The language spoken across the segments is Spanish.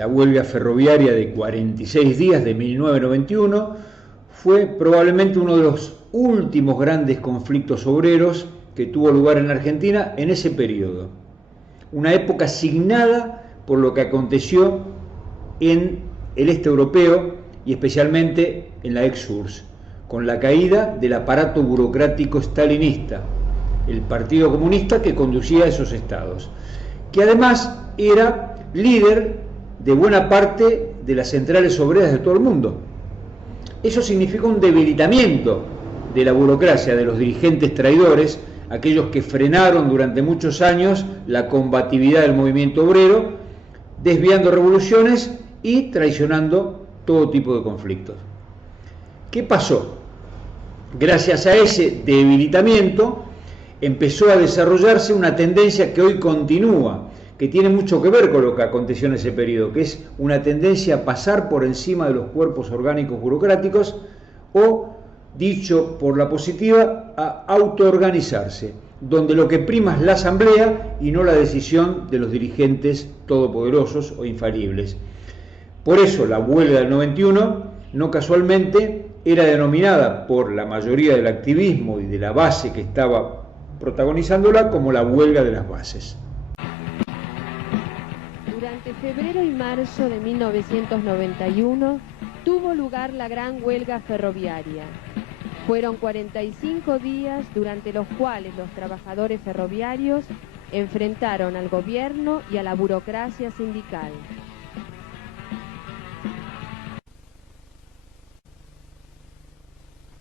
la huelga ferroviaria de 46 días de 1991, fue probablemente uno de los últimos grandes conflictos obreros que tuvo lugar en Argentina en ese periodo. Una época signada por lo que aconteció en el este europeo y especialmente en la ex-URSS, con la caída del aparato burocrático stalinista, el Partido Comunista que conducía a esos estados, que además era líder de buena parte de las centrales obreras de todo el mundo. Eso significó un debilitamiento de la burocracia, de los dirigentes traidores, aquellos que frenaron durante muchos años la combatividad del movimiento obrero, desviando revoluciones y traicionando todo tipo de conflictos. ¿Qué pasó? Gracias a ese debilitamiento empezó a desarrollarse una tendencia que hoy continúa, que tiene mucho que ver con lo que aconteció en ese periodo, que es una tendencia a pasar por encima de los cuerpos orgánicos burocráticos o, dicho por la positiva, a autoorganizarse, donde lo que prima es la asamblea y no la decisión de los dirigentes todopoderosos o infalibles. Por eso la huelga del 91, no casualmente, era denominada por la mayoría del activismo y de la base que estaba protagonizándola como la huelga de las bases. Durante febrero y marzo de 1991 tuvo lugar la gran huelga ferroviaria. Fueron 45 días durante los cuales los trabajadores ferroviarios enfrentaron al gobierno y a la burocracia sindical.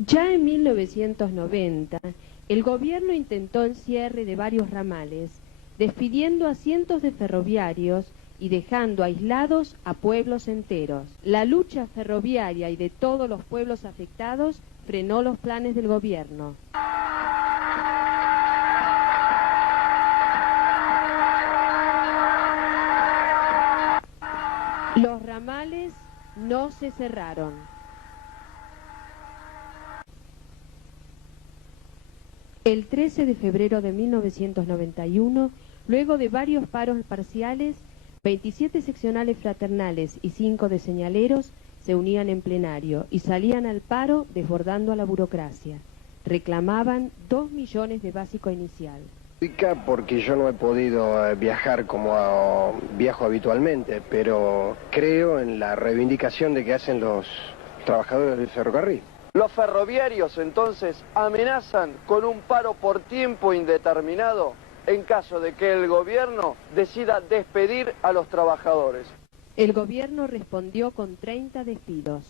Ya en 1990, el gobierno intentó el cierre de varios ramales, despidiendo a cientos de ferroviarios y dejando aislados a pueblos enteros. La lucha ferroviaria y de todos los pueblos afectados frenó los planes del gobierno. Los ramales no se cerraron. El 13 de febrero de 1991, luego de varios paros parciales, 27 seccionales fraternales y 5 de señaleros se unían en plenario y salían al paro desbordando a la burocracia. Reclamaban 2 millones de básico inicial. Porque yo no he podido viajar como viajo habitualmente, pero creo en la reivindicación de que hacen los trabajadores del ferrocarril. Los ferroviarios entonces amenazan con un paro por tiempo indeterminado en caso de que el gobierno decida despedir a los trabajadores. El gobierno respondió con 30 despidos.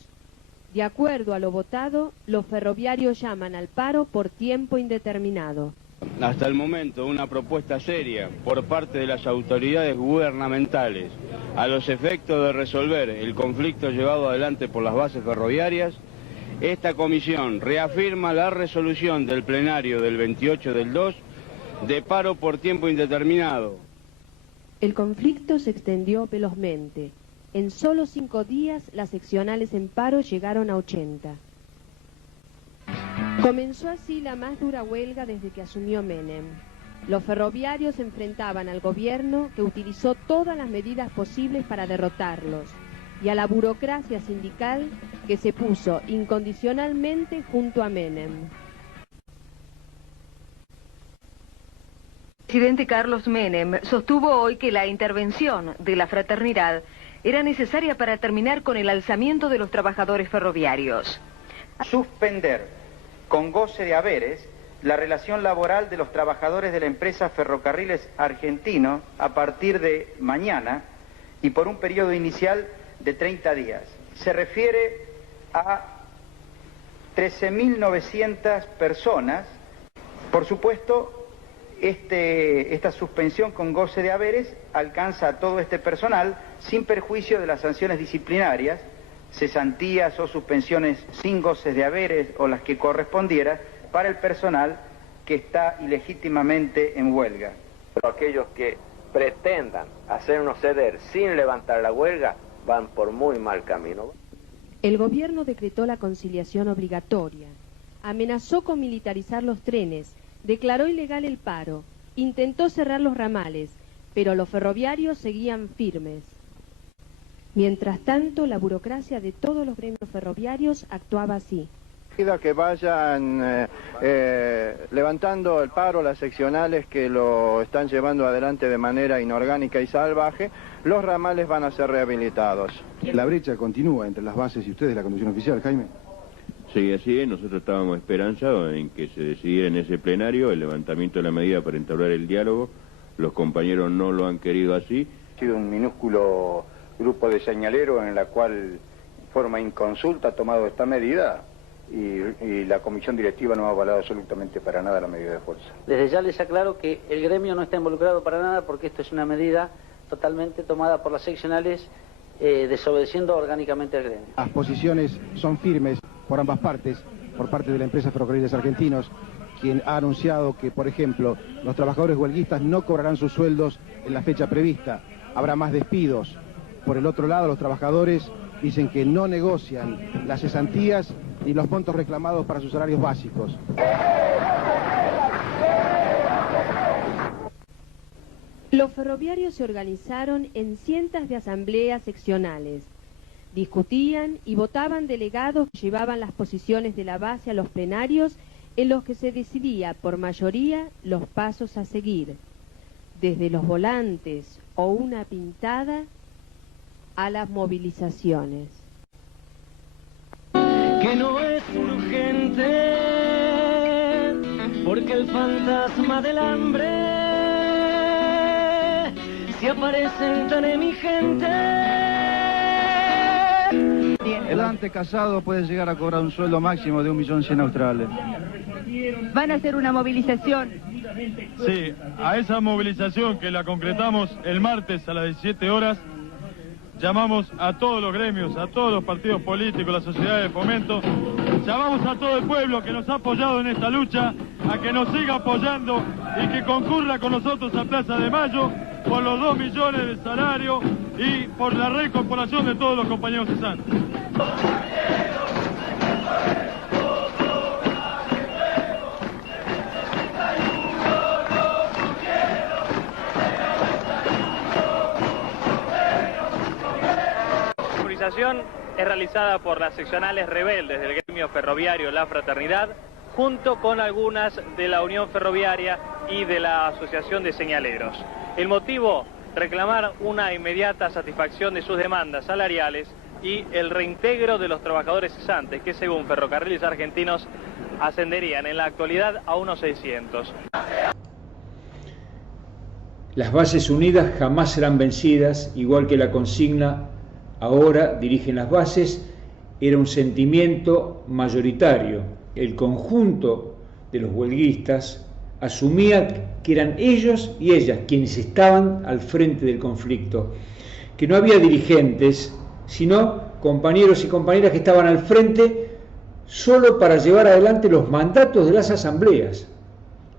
De acuerdo a lo votado, los ferroviarios llaman al paro por tiempo indeterminado. Hasta el momento, una propuesta seria por parte de las autoridades gubernamentales a los efectos de resolver el conflicto llevado adelante por las bases ferroviarias. Esta comisión reafirma la resolución del plenario del 28 del 2 de paro por tiempo indeterminado. El conflicto se extendió velozmente. En solo 5 días, las seccionales en paro llegaron a 80. Comenzó así la más dura huelga desde que asumió Menem. Los ferroviarios enfrentaban al gobierno que utilizó todas las medidas posibles para derrotarlos y a la burocracia sindical que se puso incondicionalmente junto a Menem. El presidente Carlos Menem sostuvo hoy que la intervención de la fraternidad era necesaria para terminar con el alzamiento de los trabajadores ferroviarios. Suspender con goce de haberes la relación laboral de los trabajadores de la empresa Ferrocarriles Argentinos a partir de mañana y por un periodo inicial de 30 días. Se refiere a 13.900 personas. Por supuesto, esta suspensión con goce de haberes alcanza a todo este personal sin perjuicio de las sanciones disciplinarias, cesantías o suspensiones sin goces de haberes o las que correspondiera para el personal que está ilegítimamente en huelga. Pero aquellos que pretendan hacernos ceder sin levantar la huelga van por muy mal camino. El gobierno decretó la conciliación obligatoria, amenazó con militarizar los trenes, declaró ilegal el paro, intentó cerrar los ramales, pero los ferroviarios seguían firmes. Mientras tanto, la burocracia de todos los gremios ferroviarios actuaba así. Que vayan levantando el paro, las seccionales que lo están llevando adelante de manera inorgánica y salvaje, los ramales van a ser rehabilitados. La brecha continúa entre las bases y ustedes, la conducción oficial, Jaime. Sí, así es. Nosotros estábamos esperanzados en que se decidiera en ese plenario el levantamiento de la medida para entablar el diálogo. Los compañeros no lo han querido así. Ha sido un minúsculo grupo de señaleros en la cual, de forma inconsulta, ha tomado esta medida y la comisión directiva no ha avalado absolutamente para nada la medida de fuerza. Desde ya les aclaro que el gremio no está involucrado para nada porque esto es una medida totalmente tomada por las seccionales desobedeciendo orgánicamente al gremio. Las posiciones son firmes por ambas partes, por parte de la empresa Ferrocarriles Argentinos, quien ha anunciado que, por ejemplo, los trabajadores huelguistas no cobrarán sus sueldos en la fecha prevista, habrá más despidos. Por el otro lado, los trabajadores dicen que no negocian las cesantías ni los montos reclamados para sus salarios básicos. Los ferroviarios se organizaron en cientos de asambleas seccionales. Discutían y votaban delegados que llevaban las posiciones de la base a los plenarios en los que se decidía por mayoría los pasos a seguir, desde los volantes o una pintada a las movilizaciones. Que no es urgente, porque el fantasma del hambre se aparece tan emergente. El antecasado puede llegar a cobrar un sueldo máximo de 1.100.000 australes. ¿Van a hacer una movilización? Sí, a esa movilización que la concretamos el martes a las 17 horas, llamamos a todos los gremios, a todos los partidos políticos, la sociedad de fomento, llamamos a todo el pueblo que nos ha apoyado en esta lucha, a que nos siga apoyando y que concurra con nosotros a Plaza de Mayo por los 2 millones de salario y por la reincorporación de todos los compañeros cesantes. La movilización es realizada por las seccionales rebeldes del gremio ferroviario La Fraternidad, junto con algunas de la Unión Ferroviaria y de la Asociación de Señaleros. El motivo, reclamar una inmediata satisfacción de sus demandas salariales y el reintegro de los trabajadores cesantes, que según Ferrocarriles Argentinos ascenderían en la actualidad a unos 600. Las bases unidas jamás serán vencidas, igual que la consigna "ahora dirigen las bases" era un sentimiento mayoritario. El conjunto de los huelguistas asumía que eran ellos y ellas quienes estaban al frente del conflicto, que no había dirigentes, sino compañeros y compañeras que estaban al frente solo para llevar adelante los mandatos de las asambleas.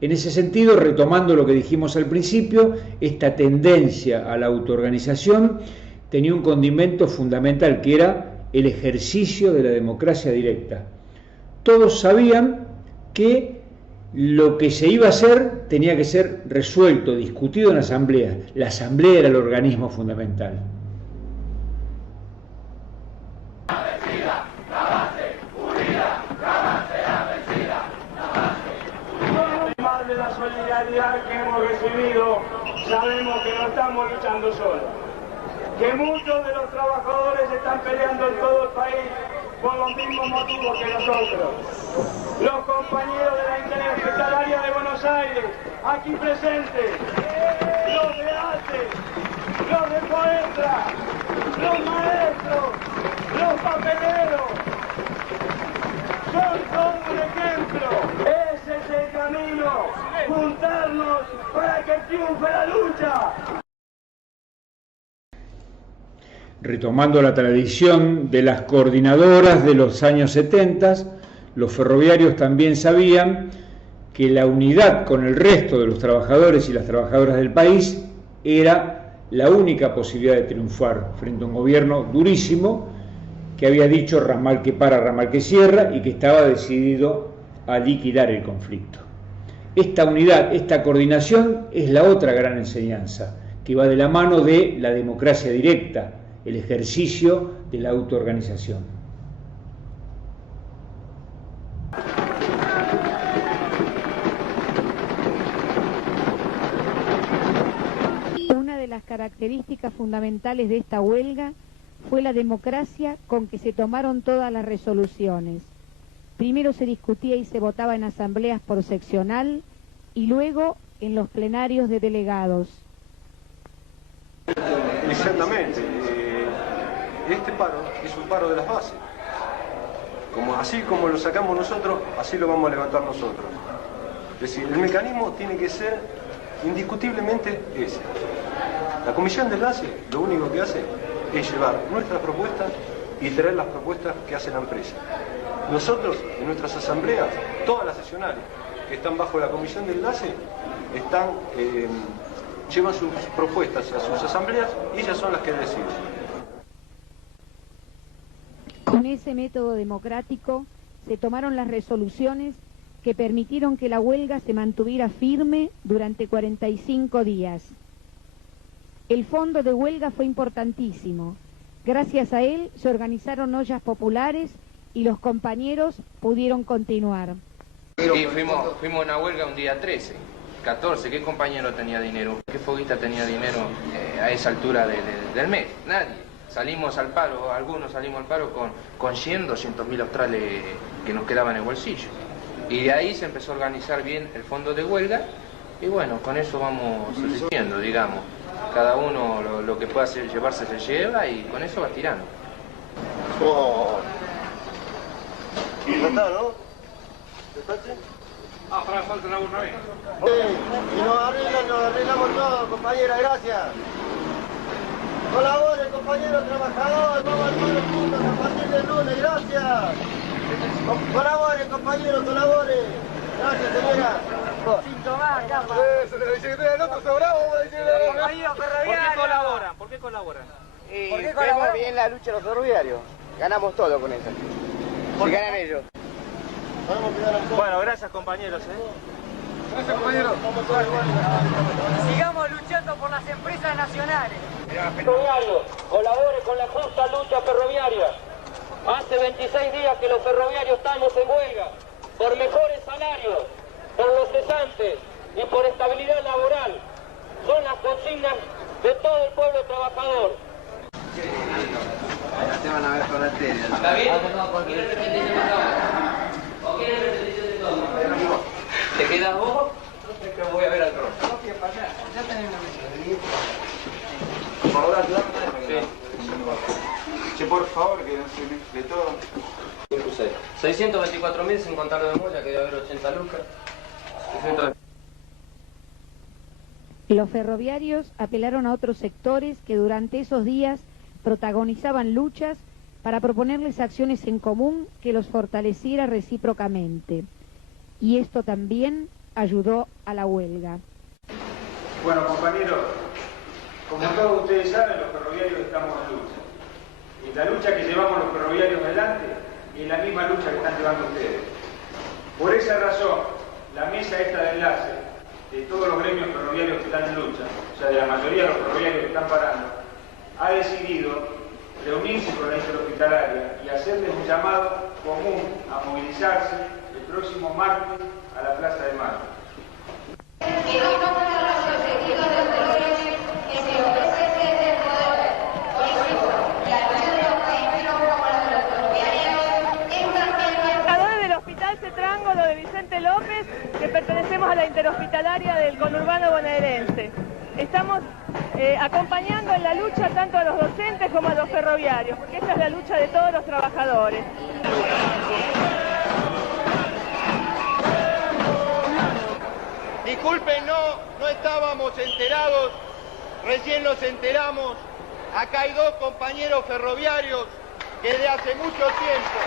En ese sentido, retomando lo que dijimos al principio, esta tendencia a la autoorganización tenía un condimento fundamental, que era el ejercicio de la democracia directa. Todos sabían que lo que se iba a hacer tenía que ser resuelto, discutido en la asamblea. La asamblea era el organismo fundamental. Además de la solidaridad que hemos recibido, sabemos que no estamos luchando solos, que muchos de los trabajadores están peleando en todo el país por los mismos motivos que nosotros. Los compañeros de la Interhospitalaria de Buenos Aires, aquí presentes, los de ATE, los de Poetra, los maestros, los papeleros, son todo un ejemplo. Ese es el camino, juntarnos para que triunfe la lucha. Retomando la tradición de las coordinadoras de los años 70, los ferroviarios también sabían que la unidad con el resto de los trabajadores y las trabajadoras del país era la única posibilidad de triunfar frente a un gobierno durísimo que había dicho ramal que para, ramal que cierra, y que estaba decidido a liquidar el conflicto. Esta unidad, esta coordinación es la otra gran enseñanza, que va de la mano de la democracia directa, el ejercicio de la autoorganización. Una de las características fundamentales de esta huelga fue la democracia con que se tomaron todas las resoluciones. Primero se discutía y se votaba en asambleas por seccional y luego en los plenarios de delegados. Exactamente. Este paro es un paro de las bases. Así como lo sacamos nosotros, así lo vamos a levantar nosotros. Es decir, el mecanismo tiene que ser indiscutiblemente ese. La comisión de enlace lo único que hace es llevar nuestras propuestas y traer las propuestas que hace la empresa. Nosotros, en nuestras asambleas, todas las seccionales que están bajo la comisión de enlace, llevan sus propuestas a sus asambleas y ellas son las que deciden. Con ese método democrático se tomaron las resoluciones que permitieron que la huelga se mantuviera firme durante 45 días. El fondo de huelga fue importantísimo. Gracias a él se organizaron ollas populares y los compañeros pudieron continuar. Sí, fuimos a una huelga un día 13, 14. ¿Qué compañero tenía dinero? ¿Qué foguista tenía dinero a esa altura del mes? Nadie. Salimos al paro, algunos salimos al paro con 100, 200.000 australes que nos quedaban en el bolsillo. Y de ahí se empezó a organizar bien el fondo de huelga y bueno, con eso vamos subsistiendo, digamos. Cada uno lo que pueda llevarse se lleva y con eso va tirando. ¿No está, no? ¿Despache? Para falta una burra bien. Y nos arreglamos todo, compañera, gracias. Colabore, compañero trabajador, vamos al paro juntos a partir del lunes, gracias. Colabore, compañero, colabore. Gracias, señora. Sin tomar, capa. El otro sobrado, ¿Por qué colaboran? ¿Por qué colaboran? Vemos bien la lucha de los ferroviarios. Ganamos todo con eso. Si ganan ellos. Bueno, gracias compañeros. Gracias, compañero. Sigamos luchando por las empresas nacionales. Ferroviarios, colabore con la justa lucha ferroviaria. Hace 26 días que los ferroviarios estamos en huelga por mejores salarios, por los cesantes y por estabilidad laboral. Son las consignas de todo el pueblo trabajador. Te van a ver por la tele. ¿Está bien? ¿Te quedas vos? Es que voy a ver al rostro. Ya tenés Por favor, ayúdame. Sí. Che, por favor, que no se mezcle todo. 624.000 sin contar lo de molla, que debe haber 80 lucas. Los ferroviarios apelaron a otros sectores que durante esos días protagonizaban luchas para proponerles acciones en común que los fortaleciera recíprocamente. Y esto también ayudó a la huelga. Bueno, compañeros, como todos ustedes saben, los ferroviarios estamos en lucha. Y la lucha que llevamos los ferroviarios adelante es la misma lucha que están llevando ustedes. Por esa razón, la mesa esta de enlace de todos los gremios ferroviarios que están en lucha, o sea, de la mayoría de los ferroviarios que están parando, ha decidido reunirse con la interhospitalaria y hacerles un llamado común a movilizarse el próximo martes a la Plaza de Mayo. Del Hospital Cetrángolo de Vicente López, que pertenecemos a la interhospitalaria del conurbano bonaerense. Estamos acompañando en la lucha tanto a los docentes como a los ferroviarios, porque esta es la lucha de todos los trabajadores. Disculpen, no estábamos enterados, recién nos enteramos. Acá hay dos compañeros ferroviarios que desde hace mucho tiempo...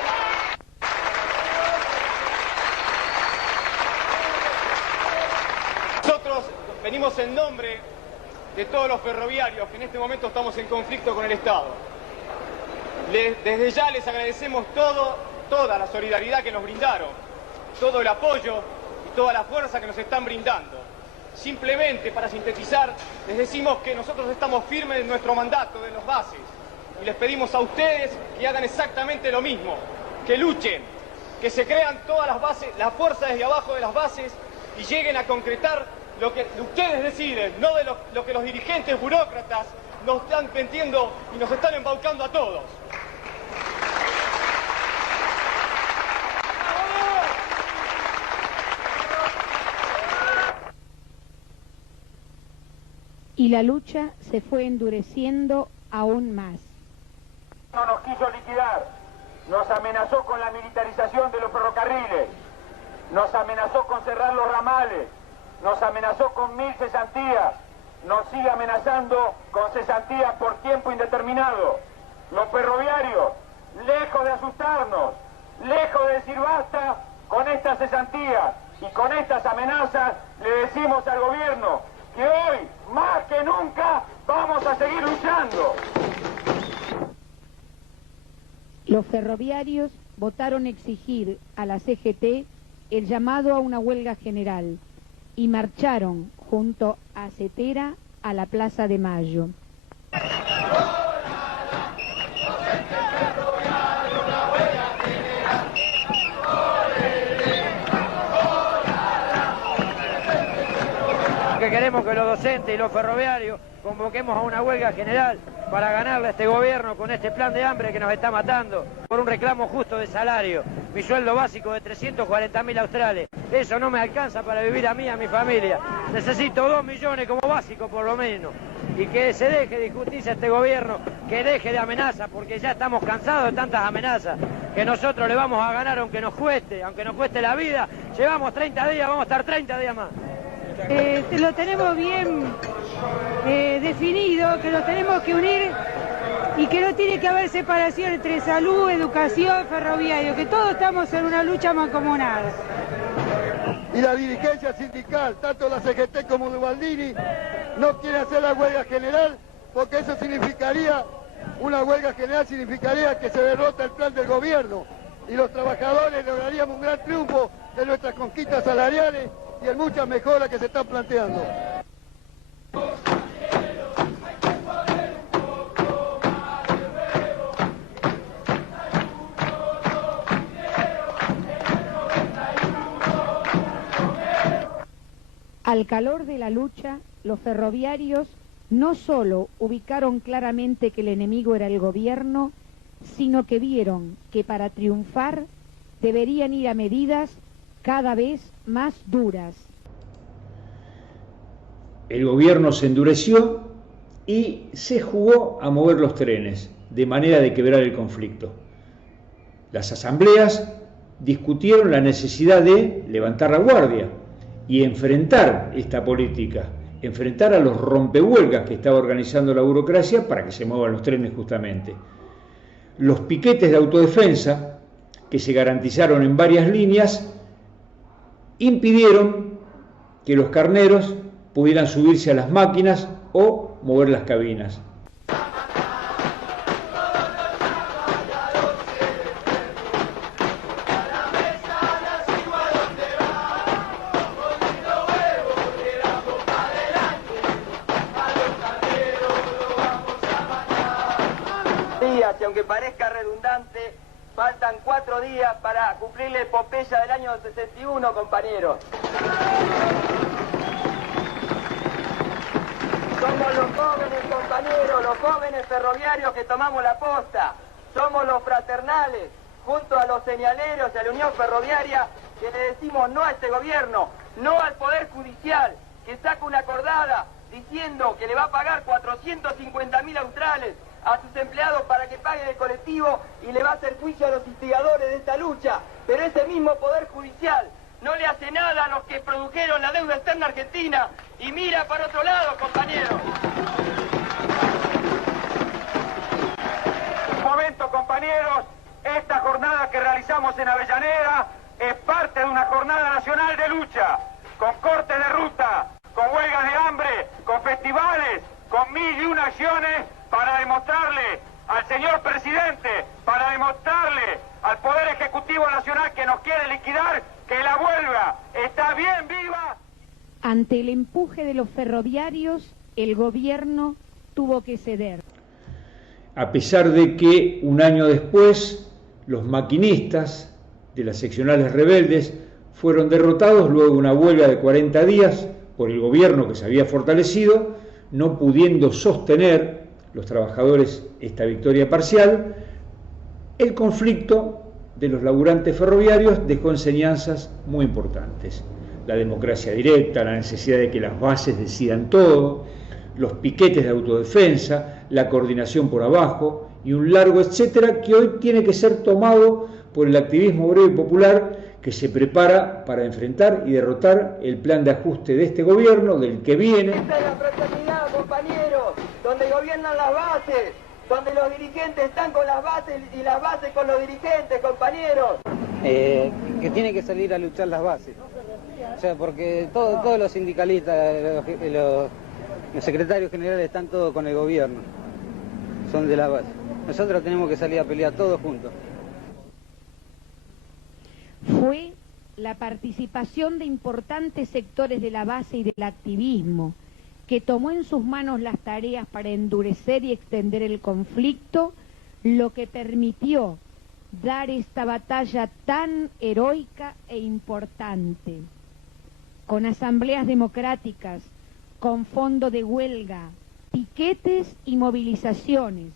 Nosotros venimos en nombre de todos los ferroviarios que en este momento estamos en conflicto con el Estado. Desde ya les agradecemos toda la solidaridad que nos brindaron, todo el apoyo y toda la fuerza que nos están brindando. Simplemente, para sintetizar, les decimos que nosotros estamos firmes en nuestro mandato de las bases, y les pedimos a ustedes que hagan exactamente lo mismo, que luchen, que se crean todas las bases, la fuerza desde abajo de las bases y lleguen a concretar lo que ustedes deciden, no de lo que los dirigentes burócratas nos están metiendo y nos están embaucando a todos. Y la lucha se fue endureciendo aún más. No nos quiso liquidar, nos amenazó con la militarización de los ferrocarriles, nos amenazó con cerrar los ramales, nos amenazó con 1000 cesantías, nos sigue amenazando con cesantías por tiempo indeterminado. Los ferroviarios, lejos de asustarnos, lejos de decir basta con estas cesantías y con estas amenazas, le decimos al gobierno que hoy, más que nunca, vamos a seguir luchando. Los ferroviarios votaron exigir a la CGT el llamado a una huelga general y marcharon junto a Cetera a la Plaza de Mayo. Que queremos que los docentes y los ferroviarios convoquemos a una huelga general para ganarle a este gobierno con este plan de hambre que nos está matando, por un reclamo justo de salario. Mi sueldo básico de 340.000 australes, eso no me alcanza para vivir a mí y a mi familia. Necesito 2 millones como básico por lo menos. Y que se deje de discutirse a este gobierno, que deje de amenazas, porque ya estamos cansados de tantas amenazas, que nosotros le vamos a ganar aunque nos cueste la vida. Llevamos 30 días, vamos a estar 30 días más. Lo tenemos bien definido, que lo tenemos que unir y que no tiene que haber separación entre salud, educación, ferroviario, que todos estamos en una lucha mancomunada. Y la dirigencia sindical, tanto la CGT como de Baldini, no quiere hacer la huelga general porque eso significaría, una huelga general significaría que se derrota el plan del gobierno y los trabajadores lograríamos un gran triunfo en nuestras conquistas salariales y en muchas mejoras que se están planteando. Al calor de la lucha, los ferroviarios no solo ubicaron claramente que el enemigo era el gobierno, sino que vieron que para triunfar deberían ir a medidas cada vez más duras. El gobierno se endureció y se jugó a mover los trenes, de manera de quebrar el conflicto. Las asambleas discutieron la necesidad de levantar la guardia y enfrentar esta política, enfrentar a los rompehuelgas que estaba organizando la burocracia para que se muevan los trenes justamente. Los piquetes de autodefensa, que se garantizaron en varias líneas, impidieron que los carneros pudieran subirse a las máquinas o mover las cabinas. Y aunque parezca redundante, faltan 4 días para cumplir la epopeya del año 61, compañeros. Somos los jóvenes, compañeros, los jóvenes ferroviarios que tomamos la posta. Somos los fraternales, junto a los señaleros y a la Unión Ferroviaria, que le decimos no a este gobierno, no al Poder Judicial, que saca una acordada diciendo que le va a pagar 450.000 australes a sus empleados para que paguen el colectivo y le va a hacer juicio a los instigadores de esta lucha. Pero ese mismo Poder Judicial no le hace nada a los que produjeron la deuda externa argentina y mira para otro lado, compañeros. Un momento, compañeros, esta jornada que realizamos en Avellaneda es parte de una jornada nacional de lucha, con cortes de ruta, con huelgas de hambre, con festivales, con 1001 acciones para demostrarle al señor presidente, para demostrarle al Poder Ejecutivo Nacional que nos quiere liquidar, que la huelga está bien viva. Ante el empuje de los ferroviarios, el gobierno tuvo que ceder. a pesar de que un año después los maquinistas de las seccionales rebeldes fueron derrotados luego de una huelga de 40 días por el gobierno que se había fortalecido, no pudiendo sostener los trabajadores esta victoria parcial. El conflicto de los laburantes ferroviarios dejó enseñanzas muy importantes: la democracia directa, la necesidad de que las bases decidan todo, los piquetes de autodefensa, la coordinación por abajo y un largo etcétera que hoy tiene que ser tomado por el activismo obrero y popular que se prepara para enfrentar y derrotar el plan de ajuste de este gobierno, del que viene. Esta es la fraternidad, compañeros, donde gobiernan las bases, donde los dirigentes están con las bases y las bases con los dirigentes, compañeros. Que tiene que salir a luchar las bases. O sea, porque todos los sindicalistas, los secretarios generales están todos con el gobierno. Son de la base. Nosotros tenemos que salir a pelear todos juntos. Fue la participación de importantes sectores de la base y del activismo que tomó en sus manos las tareas para endurecer y extender el conflicto, lo que permitió dar esta batalla tan heroica e importante. Con asambleas democráticas, con fondo de huelga, piquetes y movilizaciones,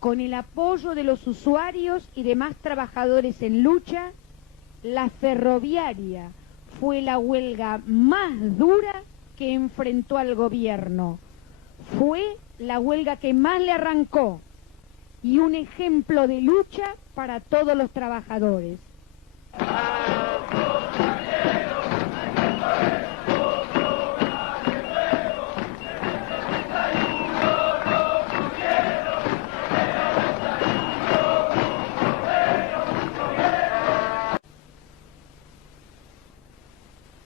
con el apoyo de los usuarios y demás trabajadores en lucha, la ferroviaria fue la huelga más dura que enfrentó al gobierno. Fue la huelga que más le arrancó y un ejemplo de lucha para todos los trabajadores.